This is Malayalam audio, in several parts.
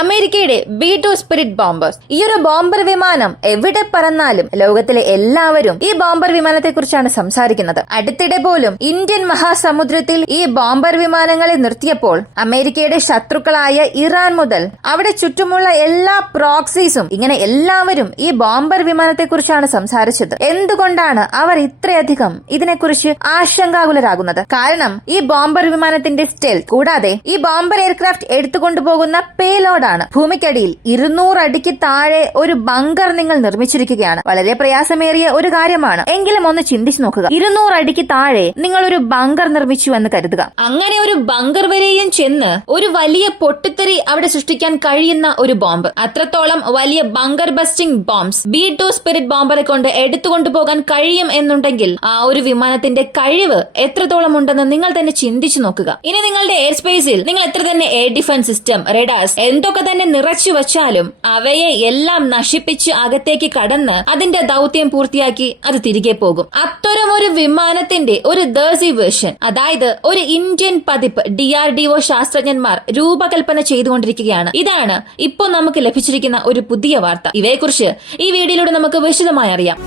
അമേരിക്കയുടെ B2 സ്പിരിറ്റ് ബോംബേഴ്സ്. ഈ ഒരു ബോംബർ വിമാനം എവിടെ പറന്നാലും ലോകത്തിലെ എല്ലാവരും ഈ ബോംബർ വിമാനത്തെ കുറിച്ചാണ് സംസാരിക്കുന്നത്. അടുത്തിടെ പോലും ഇന്ത്യൻ മഹാസമുദ്രത്തിൽ ഈ ബോംബർ വിമാനങ്ങളെ നിർത്തിയപ്പോൾ അമേരിക്കയുടെ ശത്രുക്കളായ ഇറാൻ മുതൽ അവിടെ ചുറ്റുമുള്ള എല്ലാ പ്രോക്സീസും ഇങ്ങനെ എല്ലാവരും ഈ ബോംബർ വിമാനത്തെ കുറിച്ചാണ് സംസാരിച്ചത്. എന്തുകൊണ്ടാണ് അവർ ഇത്രയധികം ഇതിനെക്കുറിച്ച് ആശങ്കാകുലരാകുന്നത്? കാരണം ഈ ബോംബർ വിമാനത്തിന്റെ സ്റ്റെൽത്ത് കൂടാതെ ഈ ബോംബർ എയർക്രാഫ്റ്റ് എടുത്തുകൊണ്ടുപോകുന്ന പേലോഡ് ആണ്. ഭൂമിക്കടിയിൽ 200 അടിക്ക് താഴെ ഒരു ബങ്കർ നിങ്ങൾ നിർമ്മിച്ചിരിക്കുകയാണ്. വളരെ പ്രയാസമേറിയ ഒരു കാര്യമാണ്. എങ്കിലും ഒന്ന് ചിന്തിച്ചു നോക്കുക. 200 അടിക്ക് താഴെ നിങ്ങൾ ഒരു ബങ്കർ നിർമ്മിച്ചു എന്ന് കരുതുക. അങ്ങനെ ഒരു ബങ്കർ വരെയും ചെന്ന് ഒരു വലിയ പൊട്ടിത്തെറി അവിടെ സൃഷ്ടിക്കാൻ കഴിയുന്ന ഒരു ബോംബ്, അത്രത്തോളം വലിയ bunker busting bombs B2 spirit ബോംബറെ കൊണ്ട് എടുത്തുകൊണ്ടുപോകാൻ കഴിയും എന്നുണ്ടെങ്കിൽ ആ ഒരു വിമാനത്തിന്റെ കഴിവ് എത്രത്തോളം ഉണ്ടെന്ന് നിങ്ങൾ തന്നെ ചിന്തിച്ചു നോക്കുക. ഇനി നിങ്ങളുടെ എയർ സ്പേസിൽ നിങ്ങൾ എത്ര തന്നെ എയർ ഡിഫൻസ് സിസ്റ്റം, റഡാർസ് എന്തൊക്കെ തന്നെ നിറച്ചു വച്ചാലും അവയെ എല്ലാം നശിപ്പിച്ച് അകത്തേക്ക് കടന്ന് അതിന്റെ ദൗത്യം പൂർത്തിയാക്കി അത് തിരികെ പോകും. അത്തരം ഒരു വിമാനത്തിന്റെ ഒരു ദേഴ്സി വേർഷൻ, അതായത് ഒരു ഇന്ത്യൻ പതിപ്പ് DRDO ശാസ്ത്രജ്ഞന്മാർ രൂപകൽപ്പന ചെയ്തുകൊണ്ടിരിക്കുകയാണ്. ഇതാണ് ഇപ്പോൾ നമുക്ക് ലഭിച്ചിരിക്കുന്ന ഒരു പുതിയ വാർത്ത. ഇവയെക്കുറിച്ച് ഈ വീഡിയോയിലൂടെ നമുക്ക് വിശദമായി അറിയാം.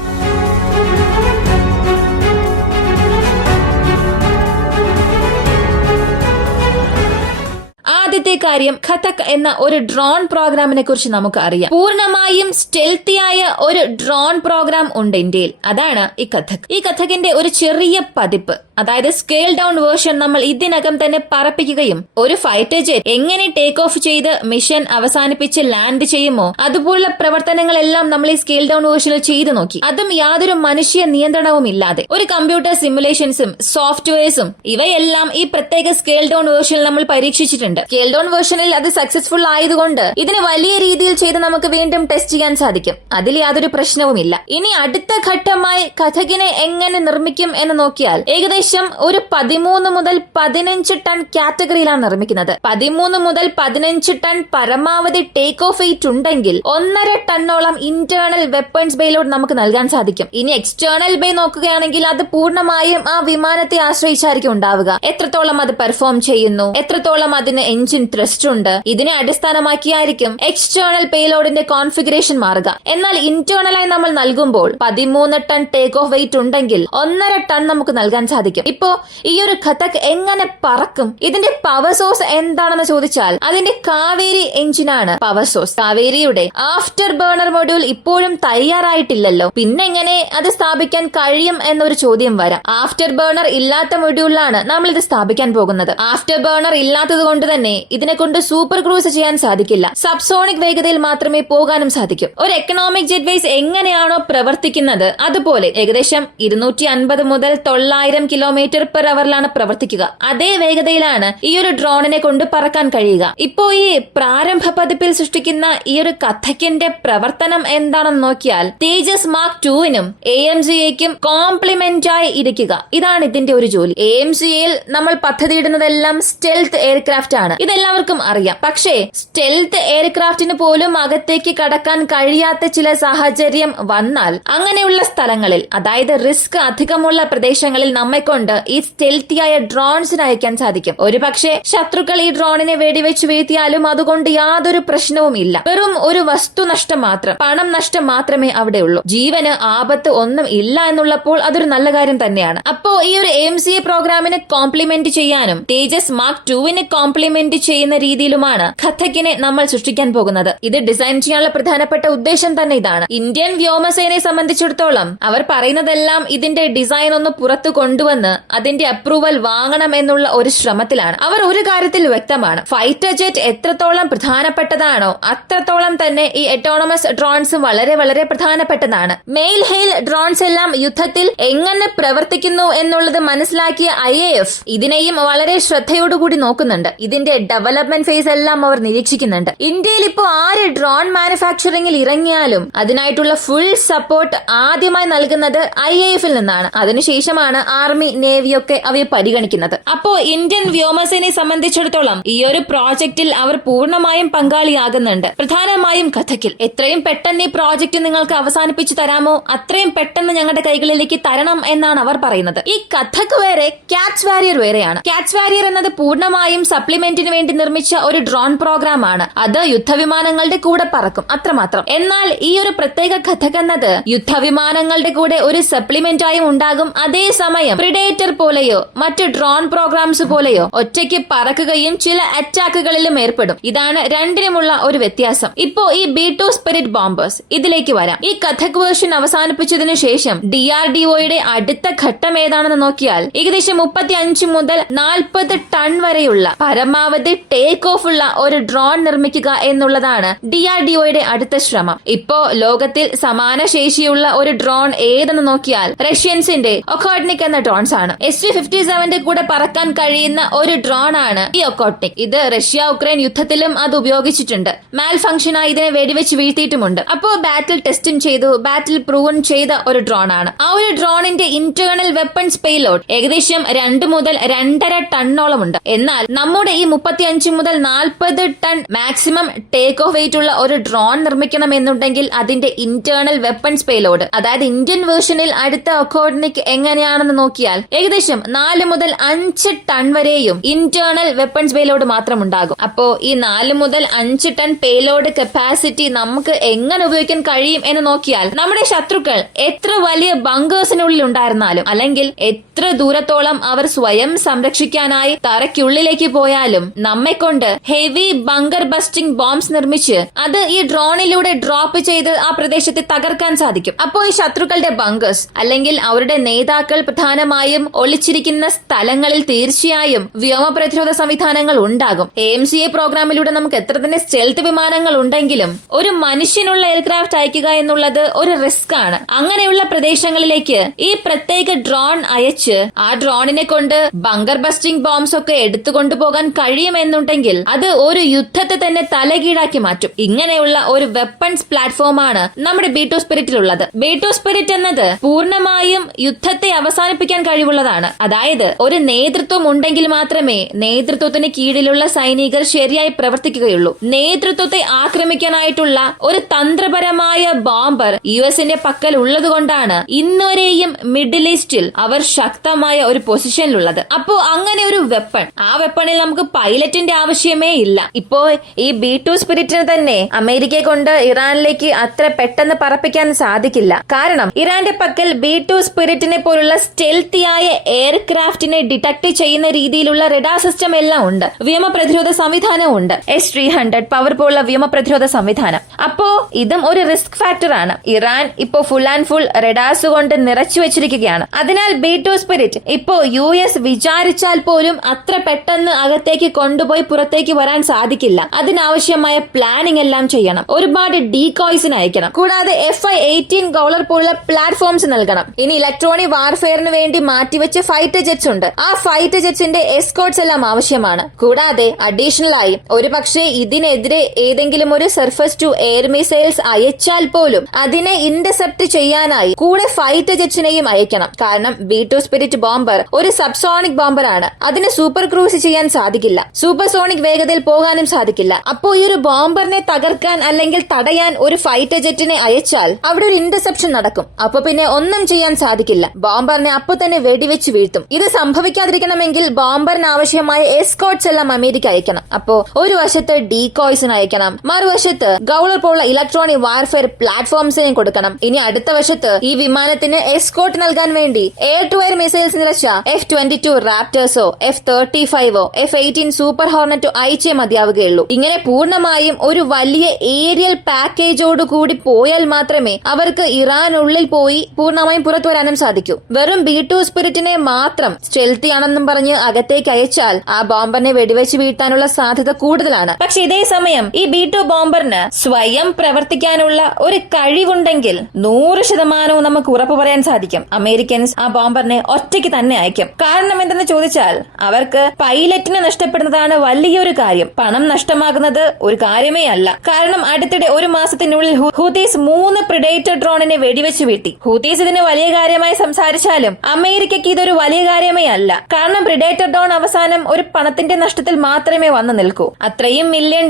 ആദ്യത്തെ കാര്യം, ഖതക് എന്ന ഒരു ഡ്രോൺ പ്രോഗ്രാമിനെ കുറിച്ച് നമുക്ക് അറിയാം. പൂർണ്ണമായും സ്റ്റെൽത്തിയായ ഒരു ഡ്രോൺ പ്രോഗ്രാം ഉണ്ട് ഇന്ത്യയിൽ. അതാണ് ഈ ഖതക്. ഈ ഖതകിന്റെ ഒരു ചെറിയ പതിപ്പ്, അതായത് സ്കെയിൽ ഡൗൺ വേർഷൻ നമ്മൾ ഇതിനകം തന്നെ പറപ്പിക്കുകയും ഒരു ഫൈറ്റർ ജെറ്റ് എങ്ങനെ ടേക്ക് ഓഫ് ചെയ്ത് മിഷൻ അവസാനിപ്പിച്ച് ലാൻഡ് ചെയ്യുമോ അതുപോലുള്ള പ്രവർത്തനങ്ങളെല്ലാം നമ്മൾ ഈ സ്കെയിൽ ഡൗൺ വേർഷനിൽ ചെയ്തു നോക്കി. അതും യാതൊരു മനുഷ്യ നിയന്ത്രണവും ഇല്ലാതെ. ഒരു കമ്പ്യൂട്ടർ സിമുലേഷൻസും സോഫ്റ്റ്വെയർസും ഇവയെല്ലാം ഈ പ്രത്യേക സ്കെയിൽ ഡൗൺ വേർഷനിൽ നമ്മൾ പരീക്ഷിച്ചിട്ടുണ്ട്. സ്കെയിൽ ഡൗൺ വേർഷനിൽ അത് സക്സസ്ഫുൾ ആയതുകൊണ്ട് ഇതിന് വലിയ രീതിയിൽ ചെയ്ത് നമുക്ക് വീണ്ടും ടെസ്റ്റ് ചെയ്യാൻ സാധിക്കും. അതിൽ യാതൊരു പ്രശ്നവുമില്ല. ഇനി അടുത്ത ഘട്ടമായി ഖതകിനെ എങ്ങനെ നിർമ്മിക്കും എന്ന് നോക്കിയാൽ ഏകദേശം ഒരു 13 മുതൽ 15 ടൺ കാറ്റഗറിയിലാണ് നിർമ്മിക്കുന്നത്. 13 മുതൽ 15 ടൺ പരമാവധി ടേക്ക് ഓഫ് വെയിറ്റ് ഉണ്ടെങ്കിൽ 1.5 ടണ്ണോളം ഇന്റേണൽ വെപ്പൺസ് ബേലോഡ് നമുക്ക് നൽകാൻ സാധിക്കും. ഇനി എക്സ്റ്റേണൽ ബേ നോക്കുകയാണെങ്കിൽ അത് പൂർണ്ണമായും ആ വിമാനത്തെ ആശ്രയിച്ചായിരിക്കും ഉണ്ടാവുക. എത്രത്തോളം അത് പെർഫോം ചെയ്യുന്നു, എത്രത്തോളം അതിന് എഞ്ചിൻ ത്രസ്റ്റ് ഉണ്ട്, ഇതിനെ അടിസ്ഥാനമാക്കിയായിരിക്കും എക്സ്റ്റേണൽ പേലോഡിന്റെ കോൺഫിഗറേഷൻ മാറുക. എന്നാൽ ഇന്റേണലായി നമ്മൾ നൽകുമ്പോൾ 13 ടൺ ടേക്ക് ഓഫ് വെയിറ്റ് ഉണ്ടെങ്കിൽ 1.5 ടൺ നമുക്ക് നൽകാൻ സാധിക്കും. ഇപ്പോ ഈ ഒരു ഖതക് എങ്ങനെ പറക്കും? ഇതിന്റെ പവർ സോഴ്സ് എന്താണെന്ന് ചോദിച്ചാൽ അതിന്റെ കാവേരി എഞ്ചിനാണ് പവർ സോഴ്സ്. കാവേരിയുടെ ആഫ്റ്റർ ബേണർ മൊഡ്യൂൾ ഇപ്പോഴും തയ്യാറായിട്ടില്ലല്ലോ, പിന്നെങ്ങനെ അത് സ്ഥാപിക്കാൻ കഴിയും എന്നൊരു ചോദ്യം വരാം. ആഫ്റ്റർ ബേണർ ഇല്ലാത്ത മൊഡ്യൂളിലാണ് നമ്മൾ ഇത് സ്ഥാപിക്കാൻ പോകുന്നത്. ആഫ്റ്റർ ബേണർ ഇല്ലാത്തത് കൊണ്ട് തന്നെ ഇതിനെ കൊണ്ട് സൂപ്പർ ക്രൂസ് ചെയ്യാൻ സാധിക്കില്ല. സബ്സോണിക് വേഗതയിൽ മാത്രമേ പോകാനും സാധിക്കൂ. ഒരു എക്കണോമിക് ജെറ്റ് വേസ് എങ്ങനെയാണോ പ്രവർത്തിക്കുന്നത് അതുപോലെ ഏകദേശം 250 മുതൽ 900 km/h പ്രവർത്തിക്കുക. അതേ വേഗതയിലാണ് ഈ ഒരു ഡ്രോണിനെ കൊണ്ട് പറക്കാൻ കഴിയുക. ഇപ്പോ ഈ പ്രാരംഭ പതിപ്പിൽ സൃഷ്ടിക്കുന്ന ഈ ഒരു ഖതകിന്റെ പ്രവർത്തനം എന്താണെന്ന് നോക്കിയാൽ തേജസ് മാർക്ക് 2നും AMCAക്കും കോംപ്ലിമെന്റ് ആയി ഇരിക്കുക. ഇതാണ് ഇതിന്റെ ഒരു ജോലി. AMCAയിൽ നമ്മൾ പദ്ധതിയിടുന്നതെല്ലാം സ്റ്റെൽത്ത് എയർക്രാഫ്റ്റ് ആണ്. ഇതെല്ലാവർക്കും അറിയാം. പക്ഷേ സ്റ്റെൽത്ത് എയർക്രാഫ്റ്റിന് പോലും അകത്തേക്ക് കടക്കാൻ കഴിയാത്ത ചില സാഹചര്യം വന്നാൽ അങ്ങനെയുള്ള സ്ഥലങ്ങളിൽ, അതായത് റിസ്ക് അധികമുള്ള പ്രദേശങ്ങളിൽ നമ്മെക്കൊണ്ട് ഈ സ്റ്റെൽത്തിയായ ഡ്രോൺസിന് അയക്കാൻ സാധിക്കും. ഒരു പക്ഷേ ശത്രുക്കൾ ഈ ഡ്രോണിനെ വെടിവെച്ച് വീഴ്ത്തിയാലും അതുകൊണ്ട് യാതൊരു പ്രശ്നവും ഇല്ല. വെറും ഒരു വസ്തുനഷ്ടം മാത്രം, പണം നഷ്ടം മാത്രമേ അവിടെ ഉള്ളൂ. ജീവന് ആപത്ത് ഒന്നും ഇല്ല എന്നുള്ളപ്പോൾ അതൊരു നല്ല കാര്യം തന്നെയാണ്. അപ്പോ ഈ ഒരു AMCA പ്രോഗ്രാമിന് കോംപ്ലിമെന്റ് ചെയ്യാനും തേജസ് മാർക്ക് 2ന് കോംപ്ലിമെന്റ് ചെയ്യുന്ന രീതിയിലുമാണ് ഖതകിനെ നമ്മൾ സൃഷ്ടിക്കാൻ പോകുന്നത്. ഇത് ഡിസൈൻ ചെയ്യാനുള്ള പ്രധാനപ്പെട്ട ഉദ്ദേശം തന്നെ ഇതാണ്. ഇന്ത്യൻ വ്യോമസേനയെ സംബന്ധിച്ചിടത്തോളം അവർ പറയുന്നതെല്ലാം ഇതിന്റെ ഡിസൈൻ ഒന്ന് പുറത്തു കൊണ്ടുവന്ന് അതിന്റെ അപ്രൂവൽ വാങ്ങണം എന്നുള്ള ഒരു ശ്രമത്തിലാണ്. അവർ ഒരു കാര്യത്തിൽ വ്യക്തമാണ്, ഫൈറ്റർ ജെറ്റ് എത്രത്തോളം പ്രധാനപ്പെട്ടതാണോ അത്രത്തോളം തന്നെ ഈ ഓട്ടോണമസ് ഡ്രോൺസും വളരെ വളരെ പ്രധാനപ്പെട്ടതാണ്. മെയിൽ ഹെയിൽ ഡ്രോൺസ് എല്ലാം യുദ്ധത്തിൽ എങ്ങനെ പ്രവർത്തിക്കുന്നു എന്നുള്ളത് മനസ്സിലാക്കിയ IAF ഇതിനെയും വളരെ ശ്രദ്ധയോടുകൂടി നോക്കുന്നുണ്ട്. ഇതിന്റെ ഡെവലപ്മെന്റ് ഫേസ് എല്ലാം അവർ നിരീക്ഷിക്കുന്നുണ്ട്. ഇന്ത്യയിൽ ഇപ്പോൾ ആര് ഡ്രോൺ മാനുഫാക്ചറിംഗിൽ ഇറങ്ങിയാലും അതിനായിട്ടുള്ള ഫുൾ സപ്പോർട്ട് ആദ്യമായി നൽകുന്നത് IAF-ൽ നിന്നാണ്. അതിനുശേഷമാണ് ആർമി, നേവിയൊക്കെ അവയെ പരിഗണിക്കുന്നത്. അപ്പോ ഇന്ത്യൻ വ്യോമസേനയെ സംബന്ധിച്ചിടത്തോളം ഈ ഒരു പ്രോജക്റ്റിൽ അവർ പൂർണ്ണമായും പങ്കാളിയാകുന്നുണ്ട്, പ്രധാനമായും കഥക്കിൽ. എത്രയും പെട്ടെന്ന് ഈ പ്രോജക്റ്റ് നിങ്ങൾക്ക് അവസാനിപ്പിച്ചു തരാമോ അത്രയും പെട്ടെന്ന് ഞങ്ങളുടെ കൈകളിലേക്ക് തരണം എന്നാണ് അവർ പറയുന്നത്. ഈ കഥക് വേറെ, ക്യാറ്റ്സ് വാരിയർ വേറെയാണ്. ക്യാറ്റ്സ് വാരിയർ എന്നത് പൂർണ്ണമായും സപ്ലിമെന്റിന് വേണ്ടി നിർമ്മിച്ച ഒരു ഡ്രോൺ പ്രോഗ്രാം ആണ്. അത് യുദ്ധവിമാനങ്ങളുടെ കൂടെ പറക്കും, അത്രമാത്രം. എന്നാൽ ഈ ഒരു പ്രത്യേക കഥക് എന്നത് യുദ്ധവിമാനങ്ങളുടെ കൂടെ ഒരു സപ്ലിമെന്റ് ആയും ഉണ്ടാകും. അതേസമയം പ്രിഡേറ്റർ പോലെയോ മറ്റ് ഡ്രോൺ പ്രോഗ്രാംസ് പോലെയോ ഒറ്റയ്ക്ക് പറക്കുകയും ചില അറ്റാക്കുകളിലും ഏർപ്പെടും. ഇതാണ് രണ്ടിനുമുള്ള ഒരു വ്യത്യാസം. ഇപ്പോ ഈ B2 സ്പിരിറ്റ് ബോംബേഴ്സ് ഇതിലേക്ക് വരാം. ഈ കഥക് വേർഷൻ അവസാനിപ്പിച്ചതിനു ശേഷം DRDOയുടെ അടുത്ത ഘട്ടം ഏതാണെന്ന് നോക്കിയാൽ ഏകദേശം 35 മുതൽ 40 ടൺ വരെയുള്ള പരമാവധി ടേക്ക് ഓഫ് ഉള്ള ഒരു ഡ്രോൺ നിർമ്മിക്കുക എന്നുള്ളതാണ് DRDOയുടെ അടുത്ത ശ്രമം. ഇപ്പോ ലോകത്തിൽ സമാന ശേഷിയുള്ള ഒരു ഡ്രോൺ ഏതെന്ന് നോക്കിയാൽ റഷ്യൻസിന്റെ ഒക്കോട്നിക് എന്ന ഡ്രോൺസ് ആണ്. SV-57ന്റെ കൂടെ പറക്കാൻ കഴിയുന്ന ഒരു ഡ്രോൺ ആണ് ഈ ഒക്കോട്നിക്. ഇത് റഷ്യ ഉക്രൈൻ യുദ്ധത്തിലും അത് ഉപയോഗിച്ചിട്ടുണ്ട്. മാൽ ഫംഗ്ഷനായി ഇതിനെ വെടിവെച്ച് വീഴ്ത്തിയിട്ടുമുണ്ട്. അപ്പോ ബാറ്റിൽ ടെസ്റ്റും ചെയ്തു, ബാറ്റിൽ പ്രൂവൺ ചെയ്ത ഒരു ഡ്രോൺ ആണ്. ആ ഒരു ഡ്രോണിന്റെ ഇന്റേണൽ വെപ്പൺസ് പേലോഡ് ഏകദേശം 2 മുതൽ 2.5 ടണ്ണോളം ഉണ്ട്. എന്നാൽ നമ്മുടെ ഈ 35 മുതൽ 40 ton maximum take off weight ഉള്ള ഒരു ഡ്രോൺ നിർമ്മിക്കണം എന്നുണ്ടെങ്കിൽ അതിന്റെ ഇന്റേണൽ വെപ്പൺസ് പേലോഡ്, അതായത് ഇന്ത്യൻ വേർഷനിൽ അടുത്ത ഒക്കോട്നിക് എങ്ങനെയാണെന്ന് നോക്കിയാൽ ഏകദേശം 4 മുതൽ 5 ടൺ വരെയും ഇന്റേണൽ വെപ്പൺസ് പേലോഡ് മാത്രം ഉണ്ടാകും. അപ്പോ ഈ 4 മുതൽ 5 ടൺ പേലോഡ് കപ്പാസിറ്റി നമുക്ക് എങ്ങനെ ഉപയോഗിക്കാൻ കഴിയും എന്ന് നോക്കിയാൽ നമ്മുടെ ശത്രുക്കൾ എത്ര വലിയ ബങ്കേഴ്സിനുള്ളിൽ ഉണ്ടായിരുന്നാലും അല്ലെങ്കിൽ എത്ര ദൂരത്തോളം അവർ സ്വയം സംരക്ഷിക്കാനായി തറയ്ക്കുള്ളിലേക്ക് പോയാലും നമ്മെ കൊണ്ട് ഹെവി ബങ്കർ ബസ്റ്റിംഗ് ബോംബ്സ് നിർമ്മിച്ച് അത് ഈ ഡ്രോണിലൂടെ ഡ്രോപ്പ് ചെയ്ത് ആ പ്രദേശത്തെ തകർക്കാൻ സാധിക്കും. അപ്പോൾ ഈ ശത്രുക്കളുടെ ബങ്കേഴ്സ് അല്ലെങ്കിൽ അവരുടെ നേതാക്കൾ പ്രധാനമായും ഒളിച്ചിരിക്കുന്ന സ്ഥലങ്ങളിൽ തീർച്ചയായും വ്യോമ പ്രതിരോധ സംവിധാനങ്ങൾ ഉണ്ടാകും. AMCA പ്രോഗ്രാമിലൂടെ നമുക്ക് എത്ര തന്നെ സ്റ്റെൽത്ത് വിമാനങ്ങൾ ഉണ്ടെങ്കിലും ഒരു മനുഷ്യനുള്ള എയർക്രാഫ്റ്റ് അയക്കുക എന്നുള്ളത് ഒരു റിസ്ക് ആണ്. അങ്ങനെയുള്ള പ്രദേശങ്ങളിലേക്ക് ഈ പ്രത്യേക ഡ്രോൺ അയച്ച് ആ ഡ്രോണിനെ കൊണ്ട് ബങ്കർ ബസ്റ്റിംഗ് ബോംബ്സ് ഒക്കെ എടുത്തുകൊണ്ടുപോകാൻ കഴിയുമെന്നുണ്ടെങ്കിൽ അത് ഒരു യുദ്ധത്തെ തന്നെ തലകീഴാക്കി മാറ്റും. ഇങ്ങനെയുള്ള ഒരു വെപ്പൺസ് പ്ലാറ്റ്ഫോമാണ് നമ്മുടെ B2 സ്പിരിറ്റിലുള്ളത്. B2 സ്പിരിറ്റ് എന്നത് പൂർണ്ണമായും യുദ്ധത്തെ അവസാനിപ്പിക്കാൻ കഴിവുള്ളതാണ്. അതായത് ഒരു നേതൃത്വം ഉണ്ടെങ്കിൽ മാത്രമേ നേതൃത്വത്തിന് കീഴിലുള്ള സൈനികർ ശരിയായി പ്രവർത്തിക്കുകയുള്ളൂ. നേതൃത്വത്തെ ആക്രമിക്കാനായിട്ടുള്ള ഒരു തന്ത്രപരമായ ബോംബർ US-ന്റെ പക്കൽ ഉള്ളതുകൊണ്ടാണ് ഇന്നുവരെയും മിഡിൽ ഈസ്റ്റിൽ അവർ ശക്തമായ ഒരു പൊസിഷനിലുള്ളത്. അപ്പോ അങ്ങനെ ഒരു വെപ്പൺ, ആ വെപ്പണിൽ നമുക്ക് പൈലറ്റിന്റെ ആവശ്യമേ ഇല്ല. ഇപ്പോ ഈ B2 സ്പിരിറ്റിന് തന്നെ അമേരിക്കയെ കൊണ്ട് ഇറാനിലേക്ക് അത്ര പെട്ടെന്ന് പറപ്പിക്കാൻ സാധിക്കില്ല. കാരണം ഇറാന്റെ പക്കൽ B2 സ്പിരിറ്റിനെ പോലുള്ള സ്റ്റെൽത്തിയായ എയർക്രാഫ്റ്റിനെ ഡിറ്റക്ട് ചെയ്യുന്ന രീതിയിലുള്ള റഡാർ സിസ്റ്റം എല്ലാം ഉണ്ട്. വ്യോമ പ്രതിരോധ സംവിധാനം ഉണ്ട്. S-300 പവർ പോലുള്ള വ്യോമ പ്രതിരോധ സംവിധാനം. അപ്പോ ഇതും ഒരു റിസ്ക് ഫാക്ടർ ആണ്. ഇറാൻ ഇപ്പോ ഫുൾ ആൻഡ് ഫുൾ റഡാർസ് കൊണ്ട് നിറച്ചു വെച്ചിരിക്കുകയാണ്. അതിനാൽ B2 സ്പിരിറ്റ് ഇപ്പോ US വിചാരിച്ചാൽ പോലും അത്ര പെട്ടെന്ന് അകത്തേക്ക് കൊണ്ടുപോയി പുറത്തേക്ക് വരാൻ സാധിക്കില്ല. അതിനാവശ്യമായ പ്ലാനിംഗ് എല്ലാം ചെയ്യണം. ഒരുപാട് ഡീകോയ്സിന് അയക്കണം. കൂടാതെ FI-18 ഗൗളർ പോലുള്ള പ്ലാറ്റ്ഫോംസ് നൽകണം. ഇനി ഇലക്ട്രോണിക് വാർഫെയറിന് വേണ്ടി മാറ്റിവെച്ച ഫൈറ്റർ ജെറ്റ്സ് ഉണ്ട്. ആ ഫൈറ്റർ ജെറ്റ്സിന്റെ എസ്കോർട്സ് എല്ലാം ആവശ്യമാണ്. കൂടാതെ അഡീഷണൽ ആയി ഒരു പക്ഷേ ഇതിനെതിരെ ഏതെങ്കിലും ഒരു സർഫസ് ടു എയർ മിസൈൽസ് അയച്ചാൽ പോലും അതിനെ ഇന്റർസെപ്റ്റ് ചെയ്യാനായി കൂടെ ഫൈറ്റർ ജെറ്റ്സിനെയും അയക്കണം. കാരണം B2 സ്പിരിറ്റ് ബോംബർ ഒരു സബ്സോണിക് ബോംബർ ആണ്. അതിന് സൂപ്പർ ക്രൂസ് ചെയ്യാൻ സാധിക്കില്ല, സൂപ്പർസോണിക് വേഗതയിൽ പോകാനും സാധിക്കില്ല. അപ്പോ ഈ ഒരു ബോംബറിനെ തകർക്കാൻ അല്ലെങ്കിൽ തടയാൻ ഒരു ഫൈറ്റർ ജെറ്റിനെ അയച്ചാൽ അവിടെ ഒരു ഇന്റർസെപ്ഷൻ നടക്കും. അപ്പൊ പിന്നെ ഒന്നും ചെയ്യാൻ സാധിക്കില്ല. ബോംബറിനെ അപ്പൊ തന്നെ വെടിവെച്ച് വീഴ്ത്തും. ഇത് സംഭവിക്കാതിരിക്കണമെങ്കിൽ ബോംബറിന് ആവശ്യമായ എസ്കോർട്സ് എല്ലാം അമേരിക്ക അയക്കണം. അപ്പോ ഒരു വശത്ത് ഡീകോയ്സിന് അയക്കണം, മറുവശത്ത് ഗൗളർ പോലുള്ള ഇലക്ട്രോണിക് വാർഫെയർ പ്ലാറ്റ്ഫോംസിനെയും കൊടുക്കണം. ഇനി അടുത്ത വശത്ത് ഈ വിമാനത്തിന് എസ്കോർട്ട് നൽകാൻ വേണ്ടി എയർ ടു എയർ മിസൈൽസ് നിറച്ച F-22 റാപ്റ്റേഴ്സോ F-35ഓ F-18 സൂപ്പർ ഹോർണറ്റോ അയച്ചേ മതിയാവുകയുള്ളൂ. ഇങ്ങനെ പൂർണ്ണമായും ഒരു വലിയ ഏരിയൽ പാക്കേജോട് കൂടി പോയാൽ മാത്രമേ അവർക്ക് ഇറാനുള്ളിൽ പോയി പൂർണ്ണമായും പുറത്തു വരാനും സാധിക്കൂ. വെറും B2 സ്പിരിറ്റിനെ മാത്രം സ്റ്റെൽത്തി ആണെന്നും പറഞ്ഞ് അകത്തേക്ക് അയച്ചാൽ ആ ബോംബറിനെ വെടിവെച്ച് വീഴ്ത്താനുള്ള സാധ്യത കൂടുതലാണ്. പക്ഷെ ഇതേ സമയം ഈ B2 ബോംബറിന് സ്വയം പ്രവർത്തിക്കാനുള്ള ഒരു കഴിവുണ്ടെങ്കിൽ 100% നമുക്ക് ഉറപ്പ് പറയാൻ സാധിക്കും അമേരിക്കൻസ് ആ ബോംബറിനെ ഒറ്റയ്ക്ക് തന്നെ അയക്കും. കാരണം എന്തെന്ന് ചോദിച്ചാൽ അവർക്ക് പൈലറ്റിനെ നഷ്ടപ്പെടുന്നതാണ് വലിയൊരു കാര്യം. പണം നഷ്ടമാകുന്നത് ഒരു കാര്യമേ അല്ല. കാരണം അടുത്തിടെ ഒരു മാസത്തിനുള്ളിൽ ഹൂതീസ് 3 പ്രിഡേറ്റർ ഡ്രോണിനെ വെടിവെച്ച് വീഴ്ത്തി. ഹൂതീസ് ഇതിന് വലിയ കാര്യമായി സംസാരിച്ചാലും അമേരിക്കയ്ക്ക് ഇതൊരു വലിയ കാര്യമേ അല്ല. കാരണം പ്രിഡേറ്റർ ഡ്രോൺ അവസാനം ഒരു പണത്തിന്റെ നഷ്ടത്തിൽ മാത്രമേ വന്നു നിൽക്കൂ. അത്രയും $1 മില്യൺ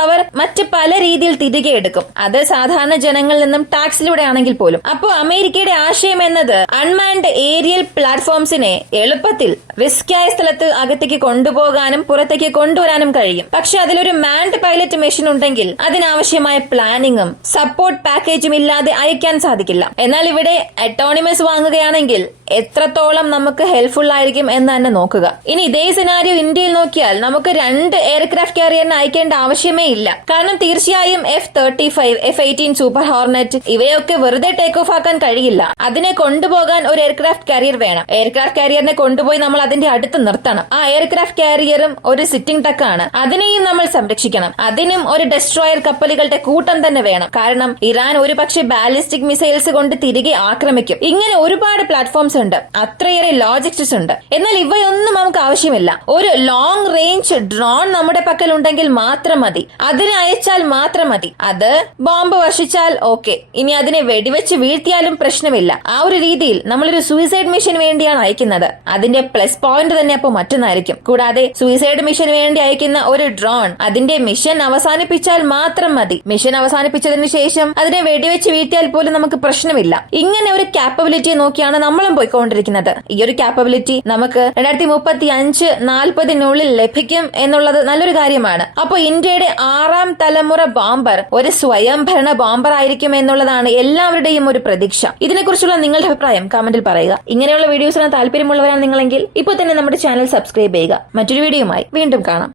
അവർ മറ്റ് പല രീതിയിൽ തിരികെ എടുക്കും. അത് സാധാരണ ജനങ്ങളിൽ നിന്നും ടാക്സിലൂടെ ആണെങ്കിൽ പോലും. അപ്പോൾ അമേരിക്കയുടെ ആശയം എന്നത് അൺമാൻഡ് ഏരിയൽ പ്ലാറ്റ്ഫോംസിനെ എളുപ്പത്തിൽ റിസ്കിയായ സ്ഥലത്ത് അകത്തേക്ക് കൊണ്ടുപോകാനും പുറത്തേക്ക് കൊണ്ടുവരാനും കഴിയും. പക്ഷെ അതിലൊരു മാൻഡ് പൈലറ്റ് മെഷീൻ ഉണ്ടെങ്കിൽ അതിനാവശ്യമായ പ്ലാനിങ്ങും സപ്പോർട്ട് പാക്കേജും ഇല്ലാതെ അയക്കാൻ സാധിക്കില്ല. എന്നാൽ ഇവിടെ അറ്റോണിമസ് വാങ്ങുകയാണെങ്കിൽ എത്രത്തോളം നമുക്ക് ഹെൽപ്ഫുൾ ആയിരിക്കും എന്ന് തന്നെ നോക്കുക. ഇനി ഇതേ സിനാരിയോ ഇന്ത്യയിൽ നോക്കിയാൽ നമുക്ക് 2 എയർക്രാഫ്റ്റ് കാരിയറിന് അയക്കേണ്ട ആവശ്യമേ ഇല്ല. കാരണം തീർച്ചയായും F-35, F-18 സൂപ്പർ ഹോർനെറ്റ് ഇവയൊക്കെ വെറുതെ ടേക്ക് ഓഫ് ആക്കാൻ കഴിയില്ല. അതിനെ കൊണ്ടുപോകാൻ ഒരു എയർക്രാഫ്റ്റ് കാരിയർ വേണം. എയർക്രാഫ്റ്റ് കാരിയറിനെ കൊണ്ടുപോയി നമ്മൾ അതിന്റെ അടുത്ത് നിർത്തണം. ആ എയർക്രാഫ്റ്റ് കാരിയറും ഒരു സിറ്റിംഗ് ടക്കാണ്. അതിനെയും നമ്മൾ സംരക്ഷിക്കണം. അതിനും ഒരു ഡെസ്ട്രോയർ കപ്പലുകളുടെ കൂട്ടം തന്നെ വേണം. കാരണം ഇറാൻ ഒരു പക്ഷേ ബാലിസ്റ്റിക് മിസൈൽസ് കൊണ്ട് തിരികെ ആക്രമിക്കും. ഇങ്ങനെ ഒരുപാട് പ്ലാറ്റ്ഫോംസ് ഉണ്ട്, അത്രയേറെ ലോജിസ്റ്റിക്സ് ഉണ്ട്. എന്നാൽ ഇവയൊന്നും നമുക്ക് ആവശ്യമില്ല. ഒരു ലോങ് റേഞ്ച് ഡ്രോൺ നമ്മുടെ പക്കൽ ഉണ്ടെങ്കിൽ മാത്രം മതി. അതിനെ അയച്ചാൽ മാത്രം മതി. അത് ബോംബ് വർഷിച്ചാൽ ഓക്കെ, ഇനി അതിനെ വെടിവെച്ച് വീഴ്ത്തിയാലും പ്രശ്നമില്ല. ആ ഒരു രീതിയിൽ നമ്മളൊരു സൂയിസൈഡ് മിഷൻ വേണ്ടിയാണ് അയക്കുന്നത്. അതിന്റെ പ്ലസ് പോയിന്റ് തന്നെ അപ്പോൾ മറ്റൊന്നായിരിക്കും. കൂടാതെ സൂയിസൈഡ് മിഷൻ വേണ്ടി അയക്കുന്ന ഒരു ഡ്രോൺ അതിന്റെ മിഷൻ അവസാനിപ്പിച്ചാൽ മാത്രം മതി. മിഷൻ അവസാനിപ്പിച്ചതിന് ശേഷം അതിനെ വെടിവെച്ച് വീഴ്ത്തിയാൽ പോലും നമുക്ക് പ്രശ്നമില്ല. ഇങ്ങനെ ഒരു കാപ്പബിലിറ്റി നോക്കിയാണ് നമ്മളും പോയിക്കൊണ്ടിരിക്കുന്നത്. ഈ ഒരു കാപ്പബിലിറ്റി നമുക്ക് 2035-40 ലഭിക്കും എന്നുള്ളത് നല്ലൊരു കാര്യമാണ്. അപ്പോൾ ഇന്ത്യയുടെ 6ാം തലമുറ ബോംബർ ഒരു സ്വയംഭരണ ബോംബർ ആയിരിക്കും എന്നുള്ളതാണ് എല്ലാവരുടെയും ഒരു പ്രതീക്ഷ. ഇതിനെക്കുറിച്ചുള്ള നിങ്ങളുടെ അഭിപ്രായം കമന്റിൽ പറയുക. ഇങ്ങനെയുള്ള വീഡിയോസിന് താല്പര്യമുള്ളവരാണ് നിങ്ങളെങ്കിൽ ഇപ്പോൾ തന്നെ നമ്മുടെ ചാനൽ സബ്സ്ക്രൈബ് ചെയ്യുക. മറ്റൊരു വീഡിയോയുമായി വീണ്ടും കാണാം.